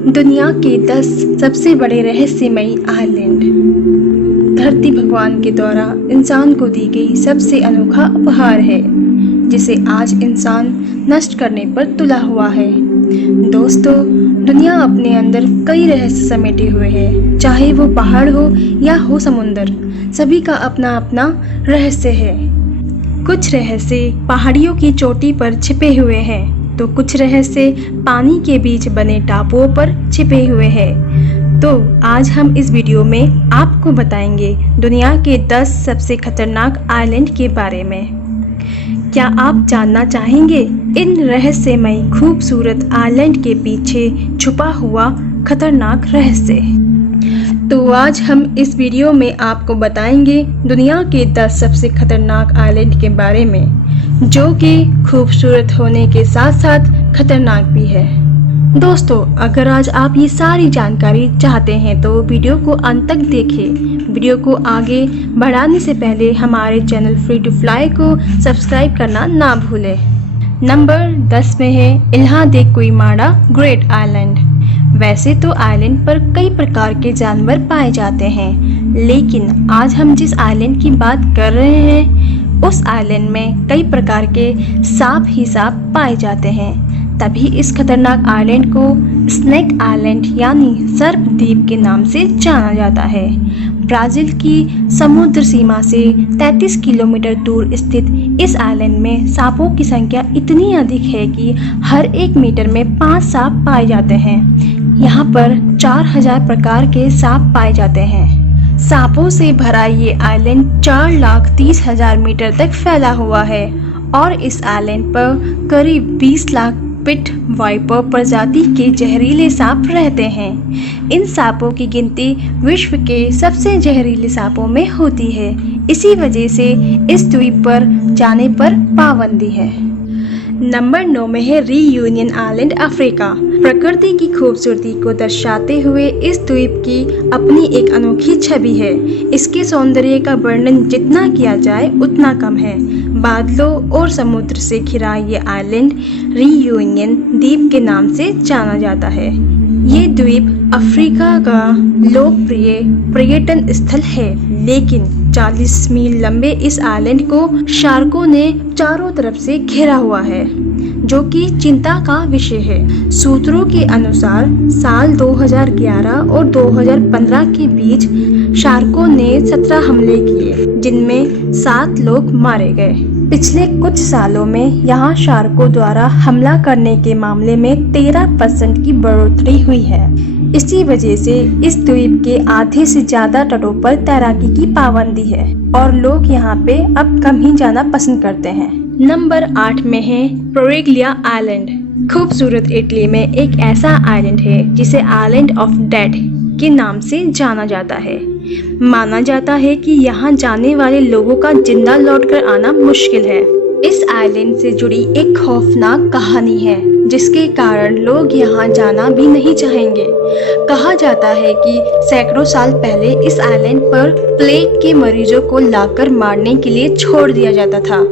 दुनिया के 10 सबसे बड़े रहस्यमयी आइलैंड। धरती भगवान के द्वारा इंसान को दी गई सबसे अनोखा उपहार है, जिसे आज इंसान नष्ट करने पर तुला हुआ है। दोस्तों, दुनिया अपने अंदर कई रहस्य समेटे हुए है, चाहे वो पहाड़ हो या हो समुंदर, सभी का अपना अपना रहस्य है। कुछ रहस्य पहाड़ियों की चोटी पर छिपे हुए हैं, तो कुछ रहस्य पानी के बीच बने टापुओं पर छिपे हुए हैं। तो आज हम इस वीडियो में आपको बताएंगे दुनिया के 10 सबसे खतरनाक आइलैंड के बारे में। क्या आप जानना चाहेंगे इन रहस्यमयी खूबसूरत आइलैंड के पीछे छुपा हुआ खतरनाक रहस्य? तो आज हम इस वीडियो में आपको बताएंगे दुनिया के 10 सबसे खतरनाक आइलैंड के बारे में, जो कि खूबसूरत होने के साथ साथ खतरनाक भी है। दोस्तों, अगर आज आप ये सारी जानकारी चाहते हैं तो वीडियो को अंत तक देखें। वीडियो को आगे बढ़ाने से पहले हमारे चैनल फ्री टू फ्लाई को सब्सक्राइब करना ना भूलें। नंबर 10 में है इल्हा दे कुइमाड़ा ग्रेट आइलैंड। वैसे तो आइलैंड पर कई प्रकार के जानवर पाए जाते हैं, लेकिन आज हम जिस आइलैंड की बात कर रहे हैं उस आइलैंड में कई प्रकार के सांप ही सांप पाए जाते हैं। तभी इस खतरनाक आइलैंड को स्नेक आइलैंड यानी सर्प द्वीप के नाम से जाना जाता है। ब्राज़ील की समुद्र सीमा से 33 किलोमीटर दूर स्थित इस आइलैंड में सांपों की संख्या इतनी अधिक है कि हर 1 मीटर में 5 सांप पाए जाते हैं। यहाँ पर 4000 प्रकार के सांप पाए जाते हैं। सांपों से भरा ये आइलैंड 4,30,000 मीटर तक फैला हुआ है और इस आइलैंड पर करीब 20 लाख पिट वाइपर प्रजाति के जहरीले सांप रहते हैं। इन सांपों की गिनती विश्व के सबसे जहरीले सांपों में होती है। इसी वजह से इस द्वीप पर जाने पर पाबंदी है। नंबर 9 में है रीयूनियन आइलैंड अफ्रीका। प्रकृति की खूबसूरती को दर्शाते हुए इस द्वीप की अपनी एक अनोखी छवि है। इसके सौंदर्य का वर्णन जितना किया जाए उतना कम है। बादलों और समुद्र से घिरा ये आइलैंड रीयूनियन द्वीप के नाम से जाना जाता है। ये द्वीप अफ्रीका का लोकप्रिय पर्यटन स्थल है, लेकिन 40 मील लंबे इस आइलैंड को शार्कों ने चारों तरफ से घेरा हुआ है, जो कि चिंता का विषय है। सूत्रों के अनुसार साल 2011 और 2015 के बीच शार्कों ने 17 हमले किए, जिनमें 7 लोग मारे गए। पिछले कुछ सालों में यहाँ शार्कों द्वारा हमला करने के मामले में 13% की बढ़ोतरी हुई है। इसी वजह से इस द्वीप के आधे से ज्यादा तटों पर तैराकी की पाबंदी है और लोग यहाँ पे अब कम ही जाना पसंद करते हैं। नंबर 8 में है प्रोरेग्लिया आइलैंड। खूबसूरत इटली में एक ऐसा आइलैंड है जिसे आइलैंड ऑफ डेड के नाम से जाना जाता है। माना जाता है कि यहाँ जाने वाले लोगों का जिंदा लौटकर आना मुश्किल है। इस आइलैंड से जुड़ी एक खौफनाक कहानी है, जिसके कारण लोग यहाँ जाना भी नहीं चाहेंगे। कहा जाता है कि सैकड़ों साल पहले इस आइलैंड पर प्लेग के मरीजों को लाकर मारने के लिए छोड़ दिया जाता था।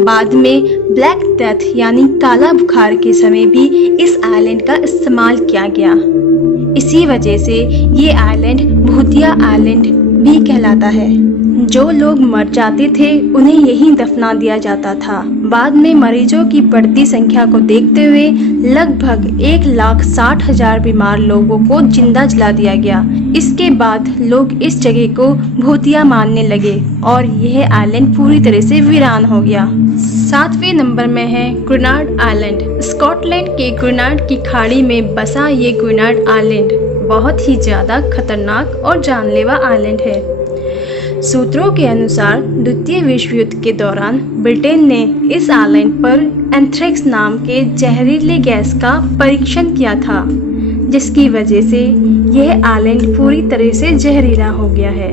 बाद में ब्लैक डेथ यानी काला बुखार के समय भी इस आइलैंड का इस्तेमाल किया गया। इसी वजह से ये आइलैंड भूतिया आइलैंड भी कहलाता है। जो लोग मर जाते थे उन्हें यहीं दफना दिया जाता था। बाद में मरीजों की बढ़ती संख्या को देखते हुए लगभग 1,60,000 बीमार लोगों को जिंदा जला दिया गया। इसके बाद लोग इस जगह को भूतिया मानने लगे और यह आइलैंड पूरी तरह से वीरान हो गया। 7वें नंबर में है ग्रेनाड आइलैंड। स्कॉटलैंड के ग्रेनाड की खाड़ी में बसा ये ग्रेनाड आइलैंड बहुत ही ज्यादा खतरनाक और जानलेवा आइलैंड है। सूत्रों के अनुसार द्वितीय विश्व युद्ध के दौरान ब्रिटेन ने इस आइलैंड पर एंथ्रेक्स नाम के जहरीले गैस का परीक्षण किया था, जिसकी वजह से यह आइलैंड पूरी तरह से जहरीला हो गया है।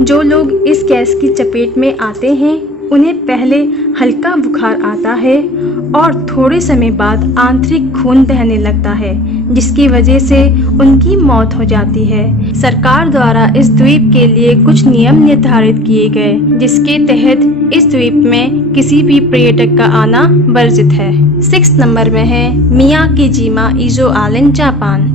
जो लोग इस गैस की चपेट में आते हैं उन्हें पहले हल्का बुखार आता है और थोड़े समय बाद आंतरिक खून बहने लगता है, जिसकी वजह से उनकी मौत हो जाती है। सरकार द्वारा इस द्वीप के लिए कुछ नियम निर्धारित किए गए, जिसके तहत इस द्वीप में किसी भी पर्यटक का आना वर्जित है। 6 नंबर में है मियाकीजीमा इजो आइलैंड, जापान।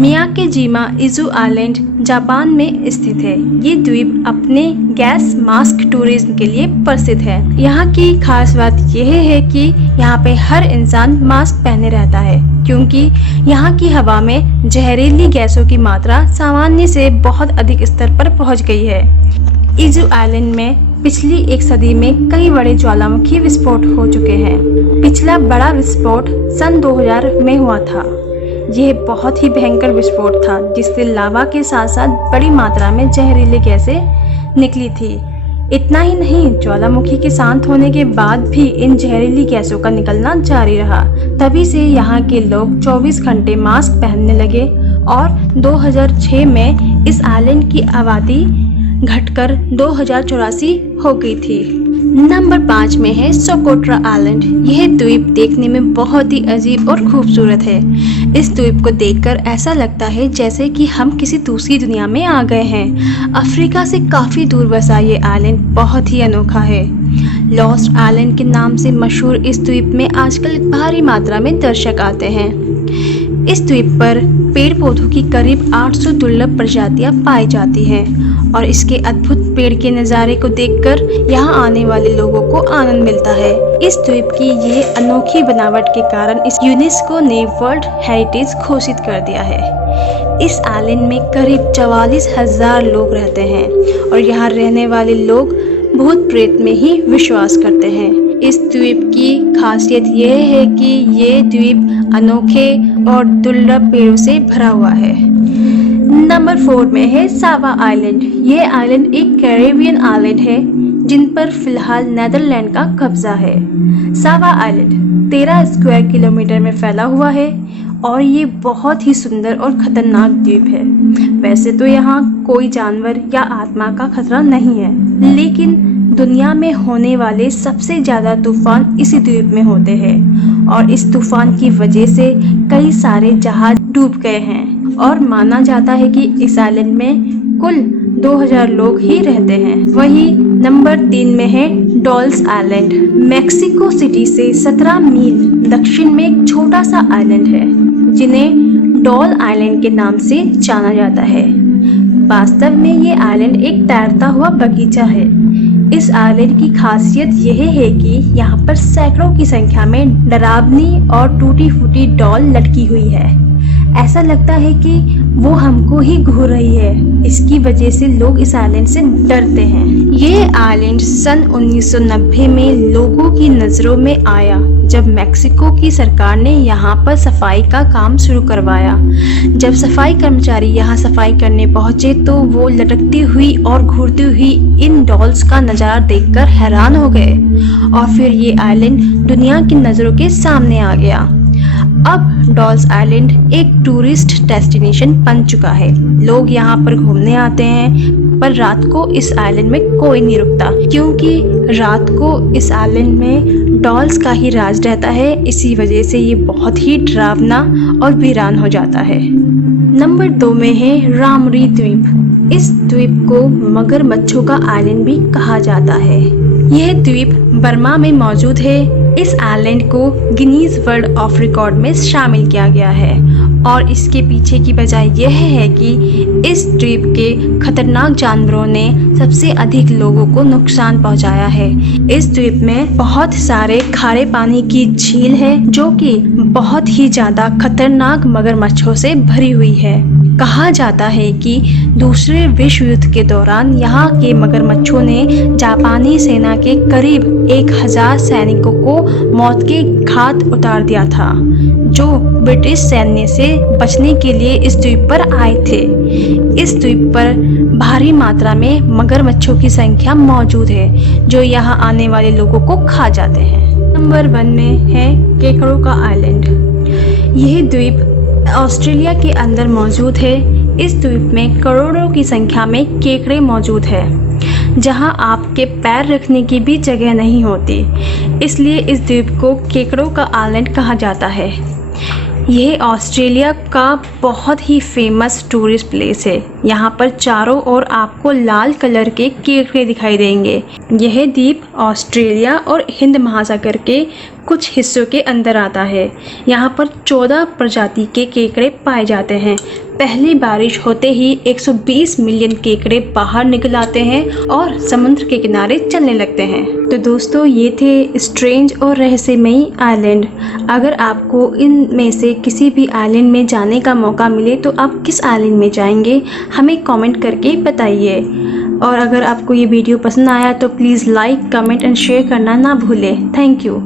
मियाकेजिमा इजू आइलैंड जापान में स्थित है। ये द्वीप अपने गैस मास्क टूरिज्म के लिए प्रसिद्ध है। यहाँ की खास बात यह है कि यहाँ पे हर इंसान मास्क पहने रहता है, क्योंकि यहाँ की हवा में जहरीली गैसों की मात्रा सामान्य से बहुत अधिक स्तर पर पहुँच गई है। इजू आइलैंड में पिछली एक सदी में कई बड़े ज्वालामुखी विस्फोट हो चुके हैं। पिछला बड़ा विस्फोट सन 2000 में हुआ था। यह बहुत ही भयंकर विस्फोट था, जिससे लावा के साथ साथ बड़ी मात्रा में जहरीली गैसें निकली थी। इतना ही नहीं, ज्वालामुखी के शांत होने के बाद भी इन जहरीली गैसों का निकलना जारी रहा। तभी से यहाँ के लोग 24 घंटे मास्क पहनने लगे और 2006 में इस आइलैंड की आबादी घटकर 2084 हो गई थी। नंबर 5 में है सोकोट्रा आइलैंड। यह द्वीप देखने में बहुत ही अजीब और खूबसूरत है। इस द्वीप को देखकर ऐसा लगता है जैसे कि हम किसी दूसरी दुनिया में आ गए हैं। अफ्रीका से काफ़ी दूर बसा ये आइलैंड बहुत ही अनोखा है। लॉस्ट आइलैंड के नाम से मशहूर इस द्वीप में आजकल भारी मात्रा में दर्शक आते हैं। इस द्वीप पर पेड़ पौधों की करीब 800 दुर्लभ प्रजातियां पाई जाती हैं और इसके अद्भुत पेड़ के नज़ारे को देखकर यहाँ आने वाले लोगों को आनंद मिलता है। इस द्वीप की ये अनोखी बनावट के कारण इस यूनेस्को ने वर्ल्ड हेरिटेज घोषित कर दिया है। इस आइलैंड में करीब 44,000 लोग रहते हैं और यहाँ रहने वाले लोग भूत प्रेत में ही विश्वास करते हैं। इस द्वीप की खासियत यह है कि ये द्वीप अनोखे और दुर्लभ पेड़ों से भरा हुआ है। नंबर 4 में है सावा आइलैंड। ये आइलैंड एक कैरेबियन आइलैंड है जिन पर फिलहाल नीदरलैंड का कब्जा है। सावा आइलैंड 13 स्क्वायर किलोमीटर में फैला हुआ है और ये बहुत ही सुंदर और खतरनाक द्वीप है। वैसे तो यहाँ कोई जानवर या आत्मा का खतरा नहीं है, लेकिन दुनिया में होने वाले सबसे ज़्यादा तूफान इसी द्वीप में होते हैं और इस तूफान की वजह से कई सारे जहाज डूब गए हैं और माना जाता है कि इस आइलैंड में कुल 2000 लोग ही रहते हैं। वहीं नंबर 3 में है डॉल्स आइलैंड। मेक्सिको सिटी से 17 मील दक्षिण में एक छोटा सा आइलैंड है जिन्हें डॉल आइलैंड के नाम से जाना जाता है। वास्तव में ये आइलैंड एक तैरता हुआ बगीचा है। इस आइलैंड की खासियत यह है कि यहाँ पर सैकड़ों की संख्या में डरावनी और टूटी फूटी डॉल लटकी हुई है। ऐसा लगता है कि वो हमको ही घूर रही है। इसकी वजह से लोग इस आइलैंड से डरते हैं। ये आइलैंड सन 1990 में लोगों की नज़रों में आया जब मेक्सिको की सरकार ने यहाँ पर सफाई का काम शुरू करवाया। जब सफाई कर्मचारी यहाँ सफाई करने पहुँचे तो वो लटकती हुई और घूरती हुई इन डॉल्स का नज़ारा देखकर हैरान हो गए और फिर ये आइलैंड दुनिया की नज़रों के सामने आ गया। अब डॉल्स आइलैंड एक टूरिस्ट डेस्टिनेशन बन चुका है। लोग यहाँ पर घूमने आते हैं, पर रात को इस आइलैंड में कोई नहीं रुकता, क्योंकि रात को इस आइलैंड में डॉल्स का ही राज रहता है। इसी वजह से ये बहुत ही डरावना और वीरान हो जाता है। नंबर 2 में है रामरी द्वीप। इस द्वीप को मगरमच्छों का आइलैंड भी कहा जाता है। यह द्वीप बर्मा में मौजूद है। इस आइलैंड को गिनीज वर्ल्ड ऑफ रिकॉर्ड में शामिल किया गया है और इसके पीछे की वजह यह है कि इस द्वीप के खतरनाक जानवरों ने सबसे अधिक लोगों को नुकसान पहुंचाया है। इस द्वीप में बहुत सारे खारे पानी की झील है जो कि बहुत ही ज़्यादा खतरनाक मगरमच्छों से भरी हुई है। कहा जाता है कि दूसरे विश्व युद्ध के दौरान यहाँ के मगरमच्छों ने जापानी सेना के करीब 1000 सैनिकों को मौत के घाट उतार दिया था, जो ब्रिटिश सैन्य से बचने के लिए इस द्वीप पर आए थे। इस द्वीप पर भारी मात्रा में मगरमच्छों की संख्या मौजूद है जो यहाँ आने वाले लोगों को खा जाते हैं। नंबर 1 में है केकड़ों का आइलैंड। यह द्वीप ऑस्ट्रेलिया के अंदर मौजूद है। इस द्वीप में करोड़ों की संख्या में केकड़े मौजूद है, जहां आपके पैर रखने की भी जगह नहीं होती। इसलिए इस द्वीप को केकड़ों का आइलैंड कहा जाता है। यह ऑस्ट्रेलिया का बहुत ही फेमस टूरिस्ट प्लेस है। यहाँ पर चारों ओर आपको लाल कलर के केकड़े दिखाई देंगे। यह द्वीप ऑस्ट्रेलिया और हिंद महासागर के कुछ हिस्सों के अंदर आता है। यहाँ पर 14 प्रजाति के केकड़े पाए जाते हैं। पहली बारिश होते ही 120 मिलियन केकड़े बाहर निकल आते हैं और समुद्र के किनारे चलने लगते हैं। तो दोस्तों, ये थे स्ट्रेंज और रहस्यमयी आइलैंड। अगर आपको इनमें से किसी भी आइलैंड में जाने का मौका मिले तो आप किस आइलैंड में जाएंगे, हमें कमेंट करके बताइए। और अगर आपको ये वीडियो पसंद आया तो please like, comment and share करना ना भूलें। Thank you.